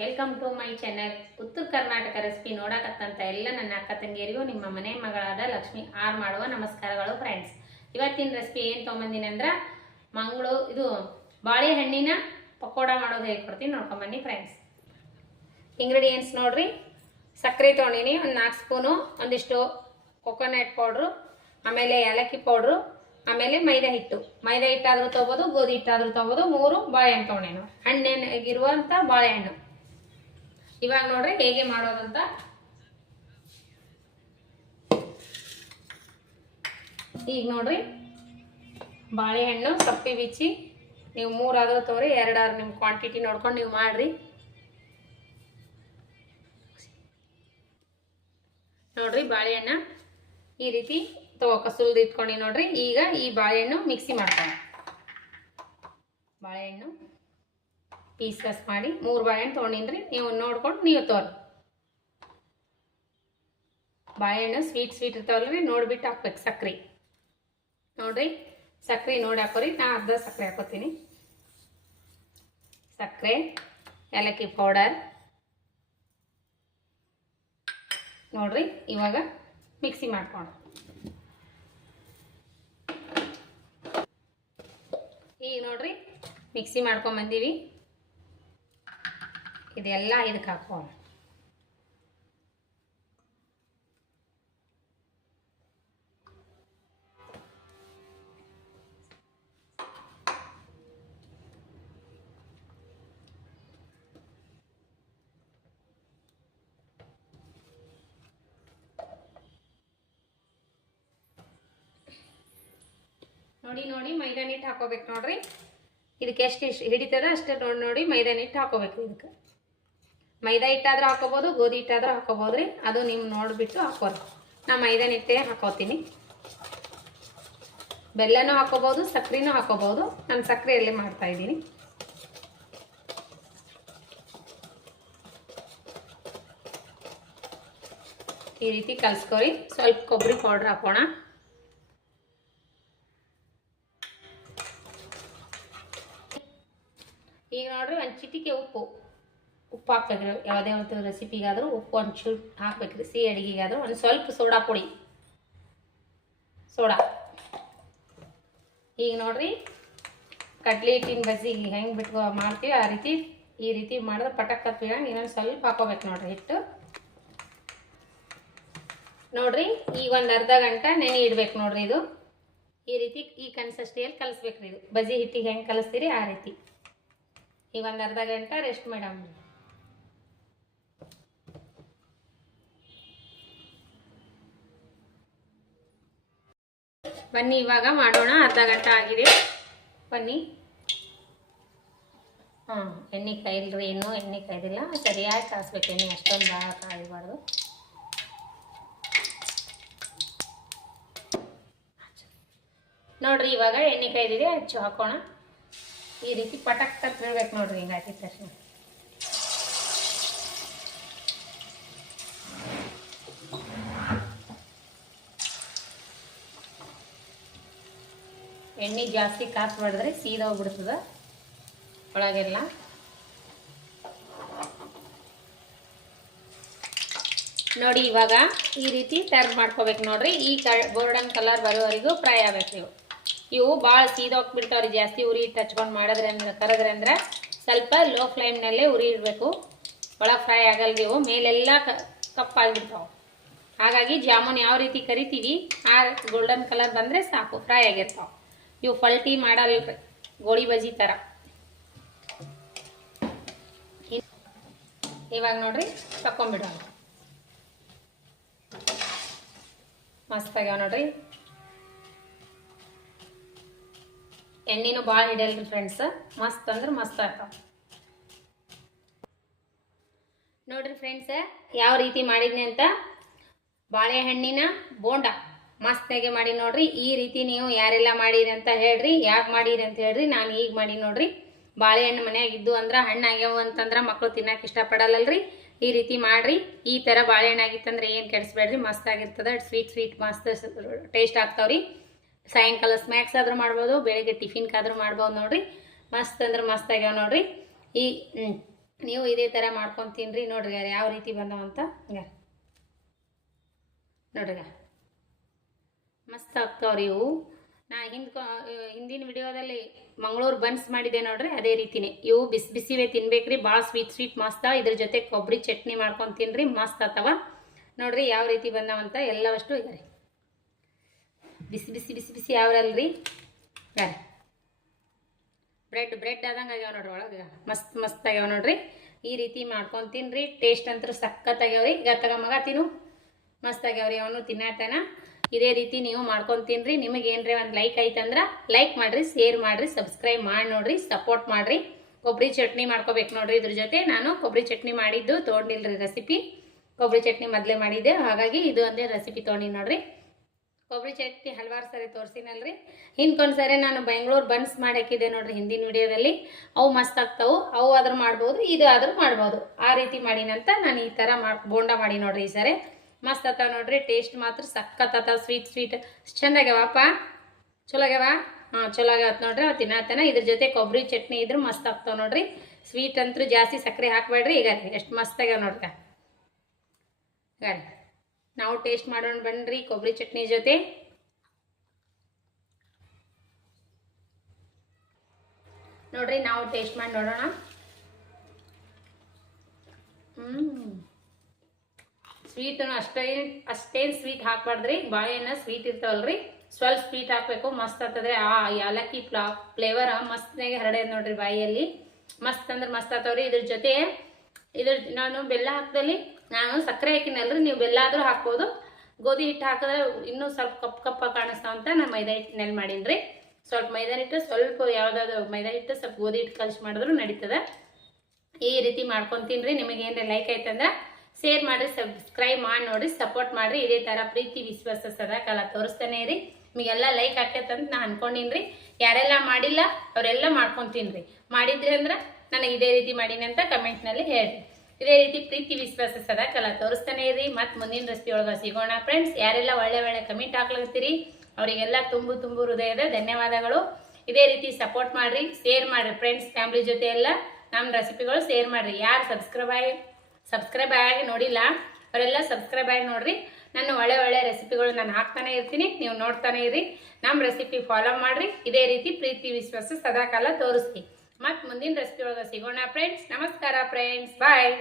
Welcome to my channel. ಉತ್ತರ Karnataka recipe ನೋಡಕತ್ತಂತ ಎಲ್ಲ ನನ್ನ ಅಕ್ಕ ತಂಗಿಯರಿಗೂ ನಿಮ್ಮ ಮನೆ ಮಗಳಾದ ಲಕ್ಷ್ಮಿ ಆರ್ ಮಾಡುವ ನಮಸ್ಕಾರಗಳು ಫ್ರೆಂಡ್ಸ್. ಇವತ್ತಿನ ರೆಸಿಪಿ ಏನು ತೊಗೊಂಬಂದಿನಿ ಅಂದ್ರೆ ಇದು ಬಾಳೆಹಣ್ಣಿನ ಪಕೋಡ ಮಾಡೋದು ಹೇಳ್ಕೊಡ್ತೀನಿ, ನೋಡ್ಕೊಂಬನ್ನಿ ಫ್ರೆಂಡ್ಸ್. ಇಂಗ್ರೀಡಿಯೆಂಟ್ಸ್ ನೋಡ್ರಿ, ಸಕ್ಕರೆ ತೊಗೊಂಡಿನಿ ಒಂದು 4 ಸ್ಪೂನು, ಒಂದಿಷ್ಟು ಕೊಕೊನಟ್ ಪೌಡ್ರು, ಆಮೇಲೆ ಏಲಕ್ಕಿ ಪೌಡ್ರು, ಆಮೇಲೆ ಮೈದಾ ಹಿಟ್ಟಾದ್ರೂ ತೊಗೋಬೋದು, ಗೋಧಿ ಹಿಟ್ಟಾದ್ರೂ ತೊಗೋಬೋದು. 3 ಬಾಳೆಹಣ್ಣು ತೊಗೊಂಡೇನು, ಹಣ್ಣೇನಾಗಿರುವಂಥ ಬಾಳೆಹಣ್ಣು. ಇವಾಗ ನೋಡ್ರಿ ಹೇಗೆ ಮಾಡೋದಂತ. ಈಗ ನೋಡ್ರಿ ಬಾಳೆಹಣ್ಣು ಸಪ್ಪಿ ಬಿಚ್ಚಿ, ನೀವು 3 ಆದ್ರೂ ತೊಗೊರಿ, 2 ಆದ್ರೂ ನಿಮ್ಮ ಕ್ವಾಂಟಿಟಿ ನೋಡ್ಕೊಂಡು ನೀವು ಮಾಡ್ರಿ. ನೋಡ್ರಿ ಬಾಳೆಹಣ್ಣ ಈ ರೀತಿ ಕಸುಲ್ದು ಇಟ್ಕೊಂಡು ನೋಡ್ರಿ. ಈಗ ಈ ಬಾಳೆಹಣ್ಣು ಮಿಕ್ಸಿ ಮಾಡ್ಕೊಂಡು, ಬಾಳೆಹಣ್ಣು ಪೀಸಸ್ ಮಾಡಿ 3 ಬಾಳೆಹಣ್ಣು ತೊಗೊಂಡಿನ್ರಿ. ನೀವು ನೋಡ್ಕೊಂಡು ನೀವು ತೋರಿ. ಬಾಳೆಹಣ್ಣು ಸ್ವೀಟ್ ಇರ್ತಾವಲ್ರಿ, ನೋಡ್ಬಿಟ್ಟು ಹಾಕ್ಬೇಕು ಸಕ್ರೆ. ನೋಡ್ರಿ ಸಕ್ರೆ ನೋಡಿ ಹಾಕೋರಿ. ನಾ ಅರ್ಧ ಸಕ್ಕರೆ ಹಾಕೋತೀನಿ. ಸಕ್ಕರೆ, ಏಲಕ್ಕಿ ಪೌಡರ್ ನೋಡ್ರಿ. ಇವಾಗ ಮಿಕ್ಸಿ ಮಾಡ್ಕೊಂಡು, ಈಗ ನೋಡ್ರಿ ಮಿಕ್ಸಿ ಮಾಡ್ಕೊಂಡ್ ಬಂದೀವಿ. ಇದೆಲ್ಲ ಇದಕ್ಕೆ ಹಾಕೋ. ನೋಡಿ ಮೈದಾ ಹಿಟ್ಟು ಹಾಕೋಬೇಕು ನೋಡ್ರಿ. ಇದಕ್ಕೆ ಎಷ್ಟು ಹಿಡಿತದ ಅಷ್ಟೇ ನೋಡಿ ಮೈದಾ ಹಿಟ್ಟು ಹಾಕೋಬೇಕು. ಇದಕ್ಕೆ ಮೈದಾ ಹಿಟ್ಟಾದ್ರೂ ಹಾಕೋಬೋದು, ಗೋಧಿ ಹಿಟ್ಟಾದ್ರೂ ಹಾಕೋಬೋದ್ರಿ, ಅದು ನೀವು ನೋಡಿಬಿಟ್ಟು ಹಾಕೋರಿ. ನಾ ಮೈದಾ ಹಿಟ್ಟೇ ಹಾಕೋತೀನಿ. ಬೆಲ್ಲನೂ ಹಾಕೋಬೋದು, ಸಕ್ಕರೆನೂ ಹಾಕೋಬೋದು. ನಾನು ಸಕ್ಕರೆಯಲ್ಲೇ ಮಾಡ್ತಾ ಇದ್ದೀನಿ. ಈ ರೀತಿ ಕಲಿಸ್ಕೊರಿ. ಸ್ವಲ್ಪ ಕೊಬ್ಬರಿ ಪೌಡ್ರ್ ಹಾಕೋಣ. ಈಗ ನೋಡ್ರಿ ಒಂದು ಚಿಟಿಕೆ ಉಪ್ಪು ಹಾಕ್ಬೇಕ್ರಿ. ಯಾವುದೇ ಒಂದು ರೆಸಿಪಿಗಾದ್ರೂ ಉಪ್ಪು ಒಂಚೂರು ಹಾಕ್ಬೇಕ್ರಿ. ಸಿಹಿ ಅಡುಗೆಗಾದ್ರೂ ಒಂದು ಸ್ವಲ್ಪ ಸೋಡಾ ಪುಡಿ, ಈಗ ನೋಡ್ರಿ ಕಡ್ಲೆ ಹಿಟ್ಟಿನ ಬಜ್ಜಿಗೆ ಹೆಂಗೆ ಬಿಟ್ಟು ಮಾಡ್ತೀವಿ ಆ ರೀತಿ ಈ ರೀತಿ ಮಾಡಿದ್ರೆ ಪಟಕ್ ಹತ್ಬಿಡಂಗೆ ಇನ್ನೊಂದು ಸ್ವಲ್ಪ ಹಾಕೋಬೇಕು ನೋಡ್ರಿ ಹಿಟ್ಟು. ನೋಡ್ರಿ ಈಗ ಒಂದು ಅರ್ಧ ಗಂಟೆ ನೆನೆ ಇಡ್ಬೇಕು ನೋಡ್ರಿ. ಇದು ಈ ರೀತಿ ಈ ಕನ್ಸಿಸ್ಟೆನ್ಸಿಯಲ್ಲಿ ಕಲಿಸ್ಬೇಕ್ರಿ. ಇದು ಬಜ್ಜಿ ಹಿಟ್ಟಿಗೆ ಹೆಂಗೆ ಕಲಿಸ್ತೀರಿ ಆ ರೀತಿ. ಈಗ ಒಂದು ಅರ್ಧ ಗಂಟೆ ರೆಸ್ಟ್ ಮೇಡಮ್. ಬನ್ನಿ ಇವಾಗ ಮಾಡೋಣ. ಅರ್ಧ ಗಂಟೆ ಆಗಿದೆ, ಬನ್ನಿ. ಎಣ್ಣೆ ಕಾಯಿಲ್ರಿ, ಇನ್ನೂ ಎಣ್ಣೆ ಕಾಯ್ದಿಲ್ಲ. ಸರಿಯಾಗಿ ಕಾಯಿಸ್ಬೇಕು ಎಣ್ಣೆ, ಅಷ್ಟೊಂದು ಭಾಳ ಕಾಯಬಾರ್ದು. ನೋಡ್ರಿ ಇವಾಗ ಎಣ್ಣೆ ಕಾಯ್ದಿದೆ, ಹಚ್ಚು ಹಾಕೋಣ. ಈ ರೀತಿ ಪಟಕ್ ತರ್ಬೇಕು ನೋಡ್ರಿ. ಹಿಂಗೆ ಹಾಕಿದ ತಕ್ಷಣ ಎಣ್ಣೆ ಜಾಸ್ತಿ ಕಾಸ್ಬಾರ್ದ್ರಿ, ಸೀದೋಗ್ಬಿಡ್ತದ ಒಳಗೆಲ್ಲ. ನೋಡಿ ಇವಾಗ ಈ ರೀತಿ ಟರ್ನ್ ಮಾಡ್ಕೋಬೇಕು ನೋಡ್ರಿ. ಈ ಗೋಲ್ಡನ್ ಕಲರ್ ಬರೋವರೆಗೂ ಫ್ರೈ ಆಗ್ಬೇಕು. ಇವು ಭಾಳ ಸೀದೋಗ್ಬಿಡ್ತಾವ್ರಿ. ಜಾಸ್ತಿ ಉರಿ ಇಟ್ಟು ಹಚ್ಕೊಂಡು ಕರದ್ರೆ ಅಂದ್ರೆ ಸ್ವಲ್ಪ ಲೋ ಫ್ಲೇಮ್ನಲ್ಲೇ ಉರಿ ಇಡಬೇಕು. ಒಳಗೆ ಫ್ರೈ ಆಗಲ್ರಿ. ಇವು ಮೇಲೆಲ್ಲ ಕಪ್ಪಾಗಿಬಿಡ್ತಾವೆ. ಹಾಗಾಗಿ ಜಾಮೂನ್ ಯಾವ ರೀತಿ ಕರಿತೀವಿ ಆ ಗೋಲ್ಡನ್ ಕಲರ್ ಬಂದರೆ ಸಾಕು, ಫ್ರೈ ಆಗಿರ್ತಾವೆ. ಇವು ಪಲ್ಟಿ ಮಾಡಲ್ರಿ, ಗೋಳಿ ಬಜ್ಜಿ ಥರ. ಇವಾಗ ನೋಡ್ರಿ ತಕೊಂಡ್ಬಿಡೋಣ. ಮಸ್ತಾಗ್ಯಾವ ನೋಡ್ರಿ. ಎಣ್ಣೆನೂ ಭಾಳ ಹಿಡಿಯಲ್ರಿ ಫ್ರೆಂಡ್ಸ್, ಮಸ್ತ್ ಅಂದ್ರೆ ಮಸ್ತ್ ಆಗ್ತಾವ ನೋಡ್ರಿ ಫ್ರೆಂಡ್ಸ್. ಯಾವ ರೀತಿ ಮಾಡಿದ್ನಿ ಅಂತ, ಬಾಳೆಹಣ್ಣಿನ ಬೋಂಡ ಮಸ್ತಾಗೆ ಮಾಡಿ ನೋಡ್ರಿ. ಈ ರೀತಿ ನೀವು ಯಾರೆಲ್ಲ ಮಾಡಿರಿ ಅಂತ ಹೇಳ್ರಿ, ಯಾಕೆ ಮಾಡಿರಿ ಅಂತ ಹೇಳ್ರಿ. ನಾನು ಈಗ ಮಾಡಿ ನೋಡ್ರಿ. ಬಾಳೆಹಣ್ಣು ಮನ್ಯಾಗ ಇದ್ದು ಅಂದ್ರೆ ಹಣ್ಣಾಗ್ಯಾವ ಅಂತಂದ್ರೆ ಮಕ್ಕಳು ತಿನ್ನಕ್ಕೆ ಇಷ್ಟಪಡಲ್ಲಲ್ರಿ. ಈ ರೀತಿ ಮಾಡ್ರಿ. ಈ ಥರ ಬಾಳೆಹಣ್ಣು ಆಗಿತ್ತಂದ್ರೆ ಏನು ಕೆಡಿಸ್ಬೇಡ್ರಿ, ಮಸ್ತ್ ಆಗಿರ್ತದೆ. ಸ್ವೀಟ್ ಮಸ್ತ್ ಟೇಸ್ಟ್ ಆಗ್ತಾವ್ರಿ. ಸಾಯಂಕಾಲ ಸ್ನ್ಯಾಕ್ಸ್ ಆದ್ರೂ ಮಾಡ್ಬೋದು, ಬೆಳಿಗ್ಗೆ ಟಿಫಿನ್ಗಾದ್ರೂ ಮಾಡ್ಬೋದು ನೋಡ್ರಿ. ಮಸ್ತ್ ಅಂದ್ರೆ ಮಸ್ತ್ ಆಗ್ಯಾವ ನೋಡ್ರಿ. ಈ ನೀವು ಇದೇ ಥರ ಮಾಡ್ಕೊಂಡು ತಿನ್ನಿರಿ. ನೋಡ್ರಿ ಯಾವ ರೀತಿ ಬಂದವಂತ ನೋಡ್ರಿ ಮಸ್ತ್ ಆಗ್ತಾವ್ರಿ ಇವು. ನಾ ಹಿಂದಿನ ವಿಡಿಯೋದಲ್ಲಿ ಮಂಗಳೂರು ಬನ್ಸ್ ಮಾಡಿದೆ ನೋಡ್ರಿ, ಅದೇ ರೀತಿನೇ ಇವು ಬಿಸಿ ಬಿಸಿವೇ ತಿನ್ಬೇಕ್ರಿ. ಭಾಳ ಸ್ವೀಟ್ ಮಸ್ತ್. ಇದ್ರ ಜೊತೆ ಕೊಬ್ಬರಿ ಚಟ್ನಿ ಮಾಡ್ಕೊಂಡು ತಿನ್ನಿರಿ, ಮಸ್ತ್ ಆಗ್ತಾವ ನೋಡ್ರಿ. ಯಾವ ರೀತಿ ಬಂದವಂತ ಎಲ್ಲವಷ್ಟು ಈಗ ರೀ ಬಿಸಿ ಬಿಸಿ ಬಿಸಿ ಬಿಸಿ ಯಾವ್ರಲ್ರಿ ಬ್ರೆಡ್ ಆದಂಗೆ ಆಗ್ಯಾವ ನೋಡ್ರಿ. ಒಳಗೆ ಮಸ್ತ್ ಆಗ್ಯಾವ ನೋಡ್ರಿ. ಈ ರೀತಿ ಮಾಡ್ಕೊಂಡು ತಿನ್ನಿರಿ. ಟೇಸ್ಟ್ ಅಂತೂ ಸಖತ್ ಆಗ್ಯಾವ್ರಿ. ಈಗ ತಗ ಮಗ ತಿನ್ನು, ಮಸ್ತ್ ಆಗ್ಯಾವ್ರಿ. ಅವನು ತಿನ್ನತಾನ. ಇದೇ ರೀತಿ ನೀವು ಮಾಡ್ಕೊಂಡು ತಿನ್ನಿರಿ. ನಿಮಗೆ ಏನ್ರಿ ಒಂದು ಲೈಕ್ ಆಯ್ತಂದ್ರೆ ಲೈಕ್ ಮಾಡಿರಿ, ಶೇರ್ ಮಾಡಿರಿ, ಸಬ್ಸ್ಕ್ರೈಬ್ ಮಾಡಿ ನೋಡ್ರಿ, ಸಪೋರ್ಟ್ ಮಾಡಿರಿ. ಕೊಬ್ಬರಿ ಚಟ್ನಿ ಮಾಡ್ಕೋಬೇಕು ನೋಡ್ರಿ. ಇದ್ರ ಜೊತೆ ನಾನು ಕೊಬ್ಬರಿ ಚಟ್ನಿ ಮಾಡಿದ್ದು ತೊಗೊಂಡಿಲ್ರಿ ರೆಸಿಪಿ. ಕೊಬ್ಬರಿ ಚಟ್ನಿ ಮೊದಲೇ ಮಾಡಿದ್ದೆ, ಹಾಗಾಗಿ ಇದು ಒಂದೇ ರೆಸಿಪಿ ತೊಗೊಂಡಿ ನೋಡ್ರಿ. ಕೊಬ್ಬರಿ ಚಟ್ನಿ ಹಲವಾರು ಸರಿ ತೋರಿಸಿನಲ್ರಿ. ಹಿಂದ್ಕೊಂದು ಸರಿ ನಾನು ಬೆಂಗಳೂರು ಬನ್ಸ್ ಮಾಡಿ ಹಾಕಿದ್ದೆ ನೋಡ್ರಿ ಹಿಂದಿನ ವಿಡಿಯೋದಲ್ಲಿ. ಅವು ಮಸ್ತ್ ಆಗ್ತಾವು. ಅವು ಆದ್ರೂ ಮಾಡ್ಬೋದು, ಇದು ಆದ್ರೂ ಮಾಡ್ಬೋದು. ಆ ರೀತಿ ಮಾಡಿನಂತ ನಾನು ಈ ಥರ ಬೋಂಡ ಮಾಡಿ ನೋಡ್ರಿ. ಈ ಸರಿ ಮಸ್ತ್ ಆಗ್ತಾವ ನೋಡ್ರಿ. ಟೇಸ್ಟ್ ಮಾತ್ರ ಸಖತ್ ಆಗ್ತಾವ. ಸ್ವೀಟ್ ಚೆಂದಾಗ್ಯಾವಪ್ಪ, ಚಲೋ ಆಗ್ಯಾವ. ಚಲೋ ಆಗ್ಯಾವತ್ ನೋಡ್ರಿ. ಅವು ತಿನ್ನತನ. ಇದ್ರ ಜೊತೆ ಕೊಬ್ಬರಿ ಚಟ್ನಿ ಇದ್ರು ಮಸ್ತ್ ಆಗ್ತಾವ ನೋಡ್ರಿ. ಸ್ವೀಟ್ ಅಂತೂ ಜಾಸ್ತಿ ಸಕ್ಕರೆ ಹಾಕ್ಬೇಡ್ರಿ. ಈಗ ಎಷ್ಟು ಮಸ್ತ್ ಆಗ್ಯಾವ ನೋಡ್ರಿ. ಗಾಡಿ ನಾವು ಟೇಸ್ಟ್ ಮಾಡೋಣ ಬನ್ನಿರಿ ಕೊಬ್ಬರಿ ಚಟ್ನಿ ಜೊತೆ. ನೋಡ್ರಿ ನಾವು ಟೇಸ್ಟ್ ಮಾಡಿ ನೋಡೋಣ. ಸ್ವೀಟನ್ನು ಅಷ್ಟೇನು ಸ್ವೀಟ್ ಹಾಕ್ಬಾರ್ದ್ರಿ. ಬಾಳೆಹಣ್ಣು ಸ್ವೀಟ್ ಇರ್ತಾವಲ್ರಿ, ಸ್ವಲ್ಪ ಸ್ವೀಟ್ ಹಾಕಬೇಕು. ಮಸ್ತ್ ಆಗ್ತದ್ರಿ. ಆ ಏಲಕ್ಕಿ ಫ್ಲೇವರ್ ಮಸ್ತ್ನಾಗೆ ಹರಡ್ಯದ ನೋಡ್ರಿ ಬಾಯಿಯಲ್ಲಿ. ಮಸ್ತ್ ಅಂದ್ರೆ ಮಸ್ತ್ ಆಗ್ತಾವ್ರಿ. ಇದ್ರ ನಾನು ಬೆಲ್ಲ ಹಾಕ್ದಲ್ಲಿ ನಾನು ಸಕ್ಕರೆ ಹಾಕಿನಲ್ರಿ, ನೀವು ಬೆಲ್ಲ ಆದ್ರೂ ಹಾಕ್ಬೋದು. ಗೋಧಿ ಹಿಟ್ಟು ಹಾಕಿದ್ರೆ ಇನ್ನೂ ಸ್ವಲ್ಪ ಕಪ್ಪ ಕಾಣಿಸ್ತಾವಂತ ನಾನು ಮೈದಾ ಹಿಟ್ಟಿನಲ್ಲಿ ಮಾಡೀನಿ. ಸ್ವಲ್ಪ ಮೈದಾ ಹಿಟ್ಟು, ಸ್ವಲ್ಪ ಯಾವುದಾದ್ರು ಮೈದಾ ಹಿಟ್ಟು, ಸ್ವಲ್ಪ ಗೋಧಿ ಹಿಟ್ಟು ಕಲಿಸಿ ಮಾಡಿದ್ರು ನಡೀತದೆ. ಈ ರೀತಿ ಮಾಡ್ಕೊಂಡು ತಿನ್ನಿರಿ. ನಿಮಗೆ ಏನ್ರಿ ಲೈಕ್ ಆಯ್ತಂದ್ರೆ ಶೇರ್ ಮಾಡಿರಿ, ಸಬ್ಸ್ಕ್ರೈಬ್ ಮಾಡಿ ನೋಡಿರಿ, ಸಪೋರ್ಟ್ ಮಾಡಿರಿ. ಇದೇ ಥರ ಪ್ರೀತಿ ವಿಶ್ವಾಸ ಸದಾಕಾಲ ತೋರಿಸ್ತಾನೆ ಇರಿ. ನಿಮಗೆಲ್ಲ ಲೈಕ್ ಆಕೈತಂತ ನಾನು ಅನ್ಕೊಂಡಿನ್ರಿ. ಯಾರೆಲ್ಲ ಮಾಡಿಲ್ಲ ಅವರೆಲ್ಲ ಮಾಡ್ಕೊಂಡು ತಿನ್ನಿರಿ. ಮಾಡಿದ್ರಿ ಅಂದ್ರೆ ನನಗೆ ಇದೇ ರೀತಿ ಮಾಡೀನಿ ಅಂತ ಕಮೆಂಟ್ನಲ್ಲಿ ಹೇಳ್ರಿ. ಇದೇ ರೀತಿ ಪ್ರೀತಿ ವಿಶ್ವಾಸ ಸದಾಕಾಲ ತೋರಿಸ್ತಾನೆ ಇರಿ. ಮತ್ತು ಮುಂದಿನ ರೆಸಿಪಿ ಒಳಗೆ ಸಿಗೋಣ ಫ್ರೆಂಡ್ಸ್. ಯಾರೆಲ್ಲ ಒಳ್ಳೆ ಕಮೆಂಟ್ ಹಾಕ್ಲತ್ತೀರಿ ಅವರಿಗೆಲ್ಲ ತುಂಬು ಹೃದಯದ ಧನ್ಯವಾದಗಳು. ಇದೇ ರೀತಿ ಸಪೋರ್ಟ್ ಮಾಡಿರಿ, ಶೇರ್ ಮಾಡಿರಿ ಫ್ರೆಂಡ್ಸ್, ಫ್ಯಾಮಿಲಿ ಜೊತೆ ಎಲ್ಲ ನಮ್ಮ ರೆಸಿಪಿಗಳು ಶೇರ್ ಮಾಡಿರಿ. ಯಾರು ಸಬ್ಸ್ಕ್ರೈಬ್ ಆಗಿ ನೋಡಿಲ್ಲ ಅವರೆಲ್ಲ ಸಬ್ಸ್ಕ್ರೈಬ್ ಆಗಿ ನೋಡ್ರಿ. ನನ್ನ ಒಳ್ಳೆ ರೆಸಿಪಿಗಳು ನಾನು ಹಾಕ್ತಾನೆ ಇರ್ತೀನಿ, ನೀವು ನೋಡ್ತಾನೆ ಇರಿ. ನಮ್ಮ ರೆಸಿಪಿ ಫಾಲೋ ಮಾಡಿರಿ. ಇದೇ ರೀತಿ ಪ್ರೀತಿ ವಿಶ್ವಾಸ ಸದಾಕಾಲ ತೋರಿಸ್ತೀನಿ. ಮತ್ತು ಮುಂದಿನ ರೆಸಿಪಿ ಒಳಗೆ ಸಿಗೋಣ ಫ್ರೆಂಡ್ಸ್. ನಮಸ್ಕಾರ ಫ್ರೆಂಡ್ಸ್, ಬಾಯ್.